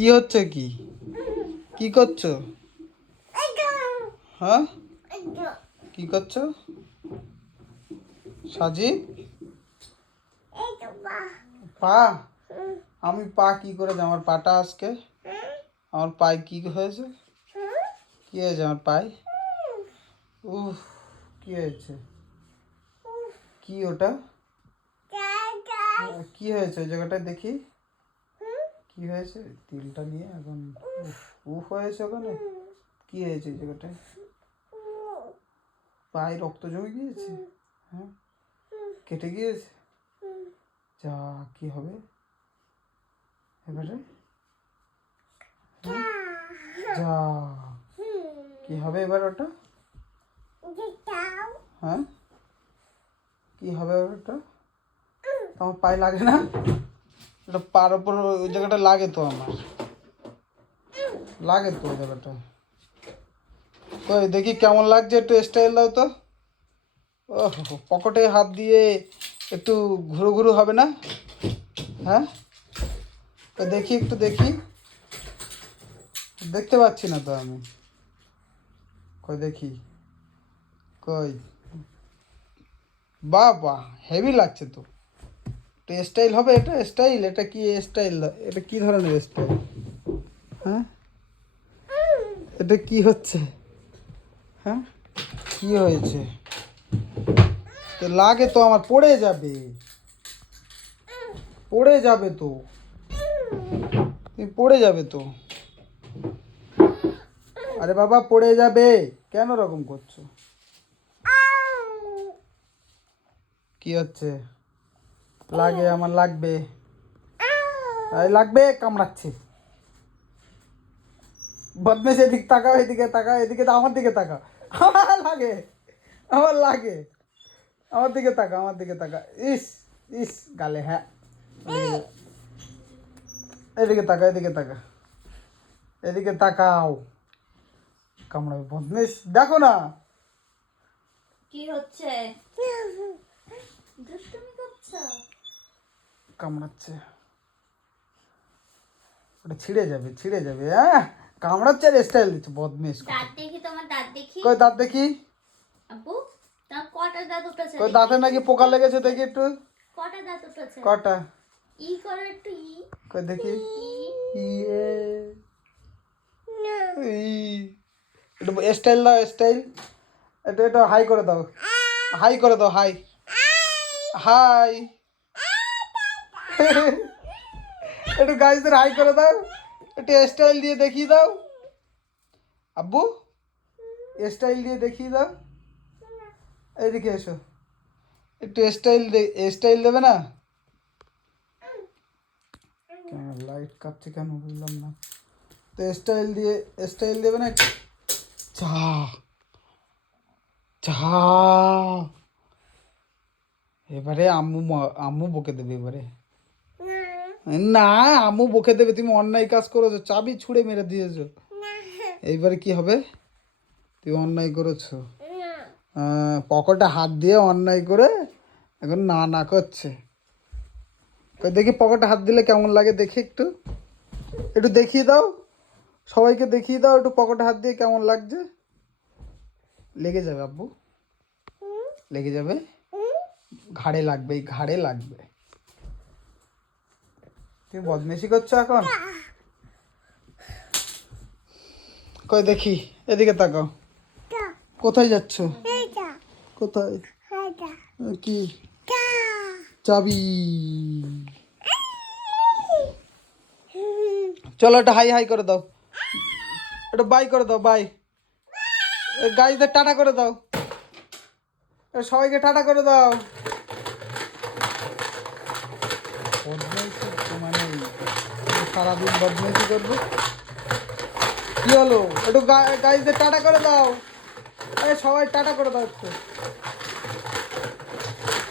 কি হচ্ছে? কি কি করছো? হ্যাঁ, কি করছো সাজিদ? পা? আমি পা কি করে আমার পাটা আজকে আমার পায়ে কি হয়েছে? কি হয়েছে আমার পায়ে? উফ, কি হয়েছে? কি ওটা? কি হয়েছে ওই জায়গাটায় দেখি? কি হয়েছে? তিলটা নিয়ে এখন উফ উফ হয়েছে ওখানে। কি হয়েছে ওই জায়গাটায়? পায়ে রক্ত জমে গিয়েছে? হ্যাঁ, কেটে গিয়েছে? যা, কি হবে এবারে? হ্যাঁ? যা, কি হবে এবার ওটা? হ্যাঁ, কি হবে ওটা? আমার পায়ে লাগে না? ওটা পার ওপর ওই জায়গাটা লাগে তো, আমার লাগে তো ওই জায়গাটা। ওই দেখি কেমন লাগছে, একটু স্টাইল দাও তো। ও, পকেটে হাত দিয়ে একটু ঘুরু ঘুরু হবে না? হ্যাঁ, তো দেখি, একটু দেখি। দেখতে পাচ্ছি না তো আমি। কই দেখি, কই? বাহ বাহ, হেভি লাগছে তো। এটা স্টাইল হবে? এটা স্টাইল? এটা কি স্টাইল? এটা কি ধরনের স্টাইল? হ্যাঁ, এটা কি হচ্ছে? হ্যাঁ, কি হয়েছে? তো লাগে তো আমার, পড়ে যাবে, পড়ে যাবে তো, তুমি পড়ে যাবে তো। আরে বাবা, পড়ে যাবে, কেন রকম করছো? কি হচ্ছে? লাগে, আমার লাগবে, লাগবে, কামড়াচ্ছে। বদমেশ, এদিকে তাকাও, এদিকে তাকাও, এদিকে আমার দিকে তাকাও। আমার লাগে, আমার লাগে, আমার দিকে তাকা, আমার দিকে তাকা। ইস, ইস, গালে, হ্যাঁ। এদিকে তাকা, এদিকে তাকা, এদিকে তাকাও। কামড়াবে বদমেশ, দেখো না। কি হচ্ছে? দুষ্টুমি করছো? কামড়াচ্ছে, ওটা ছিঁড়ে যাবে, ছিঁড়ে যাবে। হ্যাঁ, কামড়াচ্ছে আর স্টাইল দিচ্ছে বদমেশ। দাঁত দেখি, তোমার দাঁত দেখি। কই দাঁত দেখি? আব্বু, তোমার কটা দাঁত উঠেছে? কই দাঁতে নাকি পোকা লেগেছে, দেখি একটু। কটা দাঁত উঠেছে? কটা? ই করো একটু, ই। কই দেখি। ই। ইয়ে, ই। একটু স্টাইল দাও, স্টাইল। একটু একটু হাই করে দাও, হাই করে দাও, হাই, হাই। একটু গাইজদের হাই করে দাও, একটু স্টাইল দিয়ে দেখিয়ে দাও আব্বু, স্টাইল দিয়ে দেখিয়ে দাও। এইদিকে এসো, একটু স্টাইল স্টাইল দেবে না? লাইট কাটছে কেন বুঝলাম না। তো স্টাইল দিয়ে, স্টাইল দেবে না একটু? চা, চা। এবারে আম্মু আম্মু বকে দেবে এবারে। না, আম্মু বকে দেবে, তুমি অন্যায় কাজ করেছো, চাবি ছুঁড়ে মেরে দিয়েছো। এইবারে কি হবে? তুমি অন্যায় করেছো, পকেটে হাত দিয়ে অন্যায় করে এখন না না করছে। কই দেখি, পকেটে হাত দিলে কেমন লাগে দেখি, একটু একটু দেখিয়ে দাও, সবাইকে দেখিয়ে দাও একটু, পকেটে হাত দিয়ে কেমন লাগছে। লেগে যাবে আব্বু, লেগে যাবে, ঘাড়ে লাগবে, এই ঘাড়ে লাগবে। তুমি বদমেশি করছো এখন? কই দেখি, এদিকে তাকাও। কোথায় যাচ্ছ? কোথায়? কি? চাবি। চলো, একটা হাই হাই করে দাও, একটু বাই করে দাও, বাই। গাইজদের টাটা করে দাও, সবাইকে টাটা করে দাও। বদমাইশি মানে সারাদিন বদমাইশি করবে। কি হলো? একটু গাইজদের টাটা করে দাও, সবাই টাটা করে দাও একটু।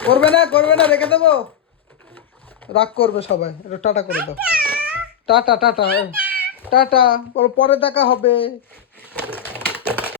করবে না, করবে না, রেখে দেবো, রাগ করবে সবাই, একটু টাটা করে দাও। টাটা, টাটা, টাটা, পরে দেখা হবে।